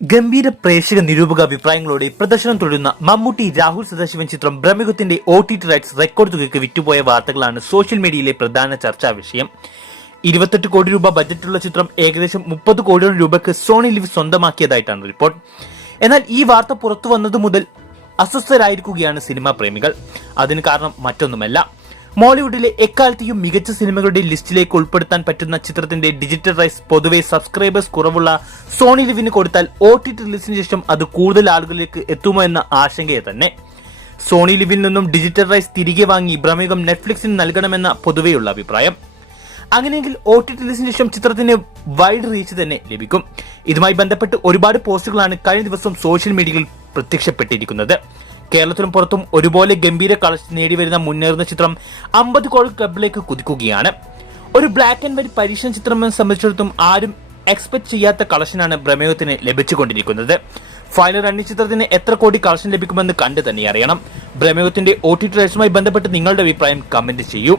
ഗംഭീര പ്രേക്ഷക നിരൂപക അഭിപ്രായങ്ങളോടെ പ്രദർശനം തുടരുന്ന മമ്മൂട്ടി രാഹുൽ സദാശിവൻ ചിത്രം ബ്രഹ്മയുഗത്തിന്റെ OTT റൈറ്റ്സ് റെക്കോർഡ് തുകയ്ക്ക് വിറ്റുപോയ വാർത്തകളാണ് സോഷ്യൽ മീഡിയയിലെ പ്രധാന ചർച്ചാ വിഷയം. 28 കോടി രൂപ ബജറ്റുള്ള ചിത്രം ഏകദേശം 30 കോടിയോളം രൂപയ്ക്ക് സോണി ലിവ് സ്വന്തമാക്കിയതായിട്ടാണ് റിപ്പോർട്ട്. എന്നാൽ ഈ വാർത്ത പുറത്തു വന്നതു മുതൽ അസ്വസ്ഥരായിരിക്കുകയാണ് സിനിമാ പ്രേമികൾ. അതിന് കാരണം മറ്റൊന്നുമല്ല, മോളിവുഡിലെ എക്കാലത്തെയും മികച്ച സിനിമകളുടെ ലിസ്റ്റിലേക്ക് ഉൾപ്പെടുത്താൻ പറ്റുന്ന ചിത്രത്തിന്റെ ഡിജിറ്റൽ റൈറ്റ്സ് പൊതുവെ സബ്സ്ക്രൈബേഴ്സ് കുറവുള്ള സോണി ലിവിന് കൊടുത്താൽ OTT റിലീസിന് ശേഷം അത് കൂടുതൽ ആളുകളിലേക്ക് എത്തുമോ എന്ന ആശങ്കയെ തന്നെ. സോണി ലിവിൽ നിന്നും ഡിജിറ്റൽ റൈറ്റ്സ് തിരികെ വാങ്ങി ബ്രഹ്മയുഗം നെറ്റ്ഫ്ലിക്സിന് നൽകണമെന്ന പൊതുവെയുള്ള അഭിപ്രായം. അങ്ങനെയെങ്കിൽ OTT റിലീസിന് ശേഷം ചിത്രത്തിന് വൈഡ് റീച്ച് തന്നെ ലഭിക്കും. ഇതുമായി ബന്ധപ്പെട്ട് ഒരുപാട് പോസ്റ്റുകളാണ് കഴിഞ്ഞ ദിവസം സോഷ്യൽ മീഡിയയിൽ പ്രത്യക്ഷപ്പെട്ടിരിക്കുന്നത്. കേരളത്തിലും പുറത്തും ഒരുപോലെ ഗംഭീര കളക്ഷൻ നേടിവരുന്ന മുന്നേറുന്ന ചിത്രം 50 കോടി ക്ലബിലേക്ക് കുതിക്കുകയാണ്. ഒരു ബ്ലാക്ക് ആൻഡ് വൈറ്റ് പരീക്ഷണ ചിത്രമെന്ന് സംബന്ധിച്ചിടത്തോളം ആരും എക്സ്പെക്ട് ചെയ്യാത്ത കളക്ഷനാണ് ബ്രഹ്മയുഗത്തിന് ലഭിച്ചുകൊണ്ടിരിക്കുന്നത്. ഫൈനൽ റണ്ണി ചിത്രത്തിന് എത്ര കോടി കളക്ഷൻ ലഭിക്കുമെന്ന് കണ്ടു തന്നെ അറിയണം. ബ്രഹ്മയുഗത്തിന്റെ OTT റൈറ്റ്സുമായി ബന്ധപ്പെട്ട് നിങ്ങളുടെ അഭിപ്രായം കമന്റ് ചെയ്യൂ.